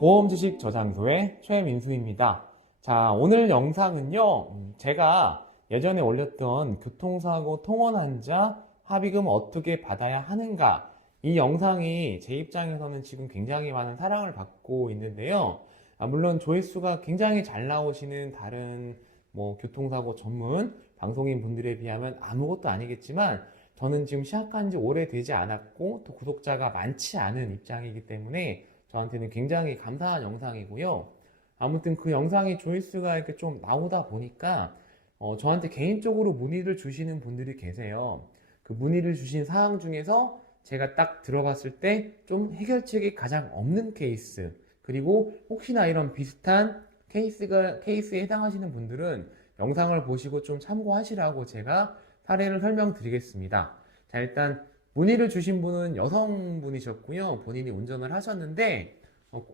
보험지식 저장소의 최민수입니다. 자, 오늘 영상은요, 제가 예전에 올렸던 교통사고 통원 환자 합의금 어떻게 받아야 하는가, 이 영상이 제 입장에서는 지금 굉장히 많은 사랑을 받고 있는데요. 물론 조회수가 굉장히 잘 나오시는 다른 교통사고 전문 방송인 분들에 비하면 아무것도 아니겠지만, 저는 지금 시작한 지 오래되지 않았고 또 구독자가 많지 않은 입장이기 때문에 저한테는 굉장히 감사한 영상이고요. 아무튼 그 영상이 조회수가 이렇게 좀 나오다 보니까 저한테 개인적으로 문의를 주시는 분들이 계세요. 그 문의를 주신 사항 중에서 제가 딱 들어봤을 때 좀 해결책이 가장 없는 케이스, 그리고 혹시나 이런 비슷한 케이스에 해당하시는 분들은 영상을 보시고 좀 참고하시라고 제가 사례를 설명드리겠습니다. 자, 일단 문의를 주신 분은 여성분이셨고요. 본인이 운전을 하셨는데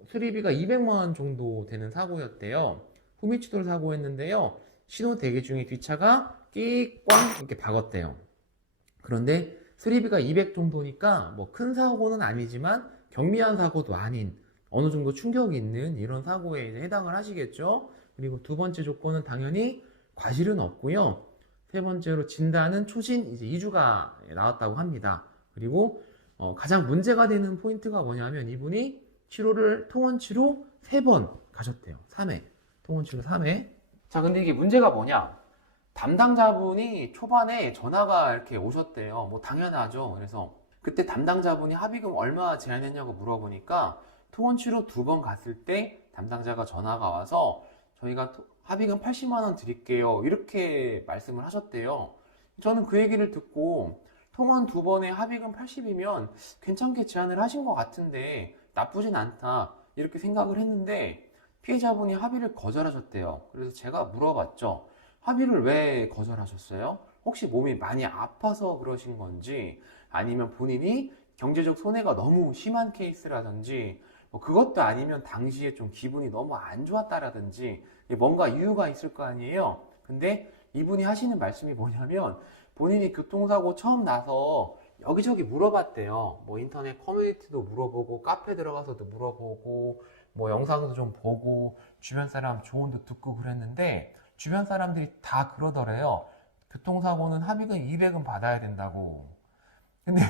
수리비가 200만 원 정도 되는 사고였대요. 후미추돌 사고였는데요. 신호 대기 중에 뒷차가 끼꽝 이렇게 박았대요. 그런데 수리비가 200 정도니까 큰 사고는 아니지만 경미한 사고도 아닌 어느 정도 충격이 있는 이런 사고에 이제 해당을 하시겠죠. 그리고 두 번째 조건은 당연히 과실은 없고요. 세 번째로 진단은 초신 이제 2주가 나왔다고 합니다. 그리고 가장 문제가 되는 포인트가 뭐냐면 이분이 통원 치료 3번 가셨대요. 3회. 통원 치료 3회. 자, 근데 이게 문제가 뭐냐? 담당자분이 초반에 전화가 이렇게 오셨대요. 당연하죠. 그래서 그때 담당자분이 합의금 얼마 제한했냐고 물어보니까 통원 치료 2번 갔을 때 담당자가 전화가 와서 저희가 합의금 80만 원 드릴게요, 이렇게 말씀을 하셨대요. 저는 그 얘기를 듣고 통원 2번에 합의금 80이면 괜찮게 제안을 하신 것 같은데 나쁘진 않다, 이렇게 생각을 했는데 피해자분이 합의를 거절하셨대요. 그래서 제가 물어봤죠. 합의를 왜 거절하셨어요? 혹시 몸이 많이 아파서 그러신 건지, 아니면 본인이 경제적 손해가 너무 심한 케이스라든지, 그것도 아니면 당시에 좀 기분이 너무 안 좋았다라든지 뭔가 이유가 있을 거 아니에요. 근데 이분이 하시는 말씀이 뭐냐면 본인이 교통사고 처음 나서 여기저기 물어봤대요. 인터넷 커뮤니티도 물어보고 카페 들어가서도 물어보고 영상도 좀 보고 주변 사람 조언도 듣고 그랬는데 주변 사람들이 다 그러더래요. 교통사고는 합의금 200은 받아야 된다고. 근데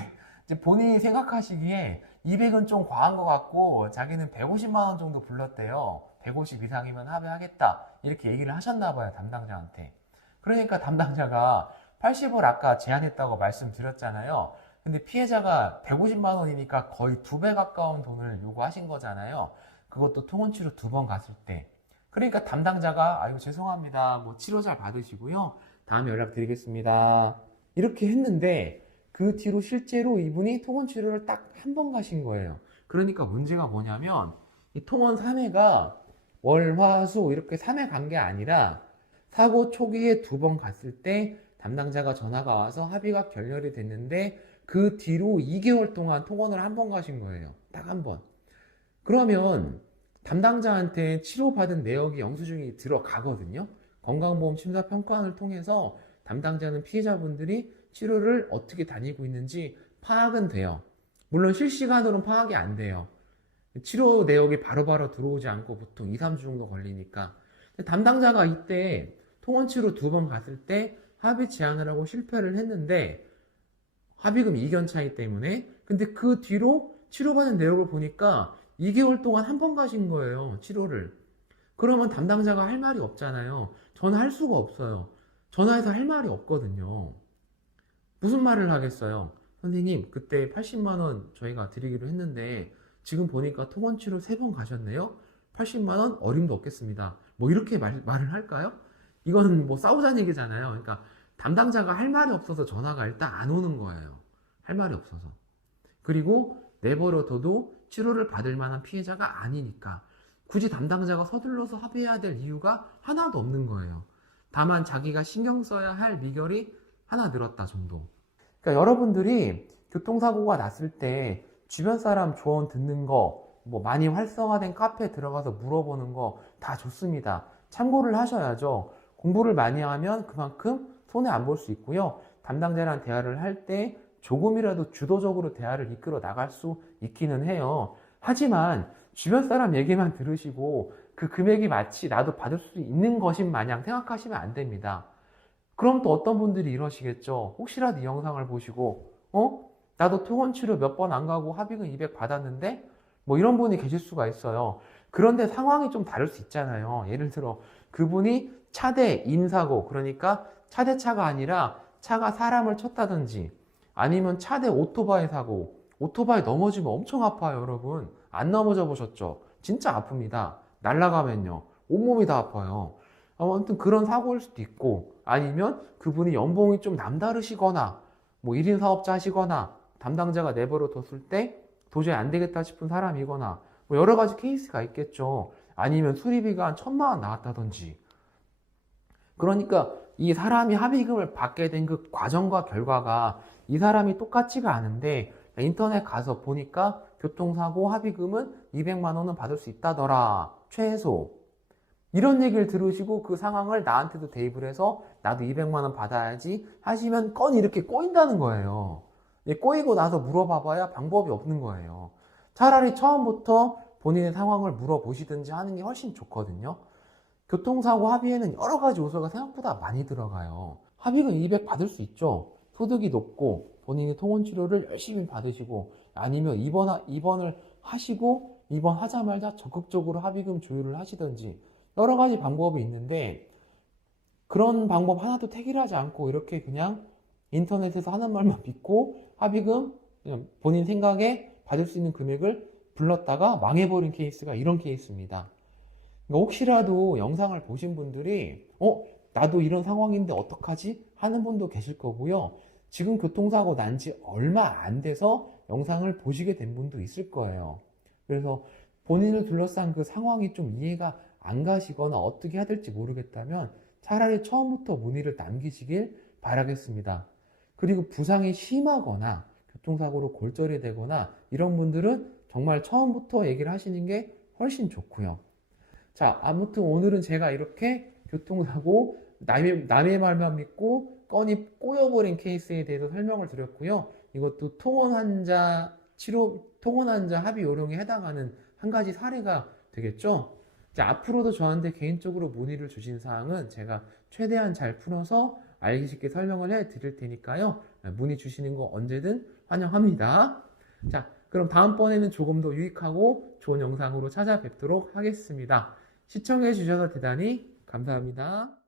이제 본인이 생각하시기에 200은 좀 과한 것 같고 자기는 150만 원 정도 불렀대요. 150 이상이면 합의하겠다, 이렇게 얘기를 하셨나 봐요, 담당자한테. 그러니까 담당자가 80을 아까 제한했다고 말씀드렸잖아요. 근데 피해자가 150만 원이니까 거의 2배 가까운 돈을 요구하신 거잖아요. 그것도 통원치료 2번 갔을 때. 그러니까 담당자가 아이고 죄송합니다, 치료 잘 받으시고요, 다음에 연락드리겠습니다, 이렇게 했는데 그 뒤로 실제로 이분이 통원 치료를 딱 한 번 가신 거예요. 그러니까 문제가 뭐냐면 이 통원 3회가 월, 화, 수 이렇게 3회 간 게 아니라 사고 초기에 2번 갔을 때 담당자가 전화가 와서 합의가 결렬이 됐는데 그 뒤로 2개월 동안 통원을 한 번 가신 거예요. 딱 한 번. 그러면 담당자한테 치료받은 내역이 영수증이 들어가거든요. 건강보험 심사평가원을 통해서 담당자는 피해자분들이 치료를 어떻게 다니고 있는지 파악은 돼요. 물론 실시간으로는 파악이 안 돼요. 치료 내역이 바로바로 들어오지 않고 보통 2, 3주 정도 걸리니까. 담당자가 이때 통원치료 2번 갔을 때 합의 제한을 하고 실패를 했는데 합의금 이견 차이 때문에. 근데 그 뒤로 치료받은 내역을 보니까 2개월 동안 한 번 가신 거예요, 치료를. 그러면 담당자가 할 말이 없잖아요. 전화할 수가 없어요. 전화해서 할 말이 없거든요. 무슨 말을 하겠어요? 선생님, 그때 80만 원 저희가 드리기로 했는데 지금 보니까 통원치료 3번 가셨네요? 80만 원 어림도 없겠습니다. 이렇게 말을 할까요? 이건 싸우자는 얘기잖아요. 그러니까 담당자가 할 말이 없어서 전화가 일단 안 오는 거예요. 할 말이 없어서. 그리고 내버려둬도 치료를 받을 만한 피해자가 아니니까 굳이 담당자가 서둘러서 합의해야 될 이유가 하나도 없는 거예요. 다만 자기가 신경 써야 할 미결이 하나 늘었다 정도. 그러니까 여러분들이 교통사고가 났을 때 주변 사람 조언 듣는 거, 많이 활성화된 카페에 들어가서 물어보는 거 다 좋습니다. 참고를 하셔야죠. 공부를 많이 하면 그만큼 손해 안 볼 수 있고요. 담당자랑 대화를 할 때 조금이라도 주도적으로 대화를 이끌어 나갈 수 있기는 해요. 하지만 주변 사람 얘기만 들으시고 그 금액이 마치 나도 받을 수 있는 것인 마냥 생각하시면 안 됩니다. 그럼 또 어떤 분들이 이러시겠죠. 혹시라도 이 영상을 보시고 나도 통원 치료 몇 번 안 가고 합의금 200 받았는데 뭐 이런 분이 계실 수가 있어요. 그런데 상황이 좀 다를 수 있잖아요. 예를 들어 그분이 차대 인사고, 그러니까 차대차가 아니라 차가 사람을 쳤다든지, 아니면 차대 오토바이 사고, 오토바이 넘어지면 엄청 아파요, 여러분. 안 넘어져 보셨죠? 진짜 아픕니다. 날아가면요, 온몸이 다 아파요. 아무튼 그런 사고일 수도 있고, 아니면 그분이 연봉이 좀 남다르시거나 뭐 1인 사업자 하시거나 담당자가 내버려 뒀을 때 도저히 안 되겠다 싶은 사람이거나 뭐 여러 가지 케이스가 있겠죠. 아니면 수리비가 한 1,000만 원 나왔다든지. 그러니까 이 사람이 합의금을 받게 된 그 과정과 결과가 이 사람이 똑같지가 않은데, 인터넷 가서 보니까 교통사고 합의금은 200만 원은 받을 수 있다더라, 최소. 이런 얘기를 들으시고 그 상황을 나한테도 대입을 해서 나도 200만 원 받아야지 하시면 건이 이렇게 꼬인다는 거예요. 꼬이고 나서 물어봐봐야 방법이 없는 거예요. 차라리 처음부터 본인의 상황을 물어보시든지 하는 게 훨씬 좋거든요. 교통사고 합의에는 여러 가지 요소가 생각보다 많이 들어가요. 합의금 200 받을 수 있죠. 소득이 높고 본인이 통원치료를 열심히 받으시고, 아니면 입원을 하시고 입원하자마자 적극적으로 합의금 조율을 하시든지 여러 가지 방법이 있는데, 그런 방법 하나도 택일하지 않고 이렇게 그냥 인터넷에서 하는 말만 믿고 합의금 그냥 본인 생각에 받을 수 있는 금액을 불렀다가 망해버린 케이스가 이런 케이스입니다. 그러니까 혹시라도 영상을 보신 분들이 나도 이런 상황인데 어떡하지? 하는 분도 계실 거고요. 지금 교통사고 난 지 얼마 안 돼서 영상을 보시게 된 분도 있을 거예요. 그래서 본인을 둘러싼 그 상황이 좀 이해가 안 가시거나 어떻게 해야 될지 모르겠다면 차라리 처음부터 문의를 남기시길 바라겠습니다. 그리고 부상이 심하거나 교통사고로 골절이 되거나 이런 분들은 정말 처음부터 얘기를 하시는 게 훨씬 좋고요. 자, 아무튼 오늘은 제가 이렇게 교통사고, 남의 말만 믿고 건이 꼬여버린 케이스에 대해서 설명을 드렸고요. 이것도 통원 환자 합의 요령에 해당하는 한 가지 사례가 되겠죠. 이제 앞으로도 저한테 개인적으로 문의를 주신 사항은 제가 최대한 잘 풀어서 알기 쉽게 설명을 해 드릴 테니까요. 문의 주시는 거 언제든 환영합니다. 자, 그럼 다음번에는 조금 더 유익하고 좋은 영상으로 찾아뵙도록 하겠습니다. 시청해 주셔서 대단히 감사합니다.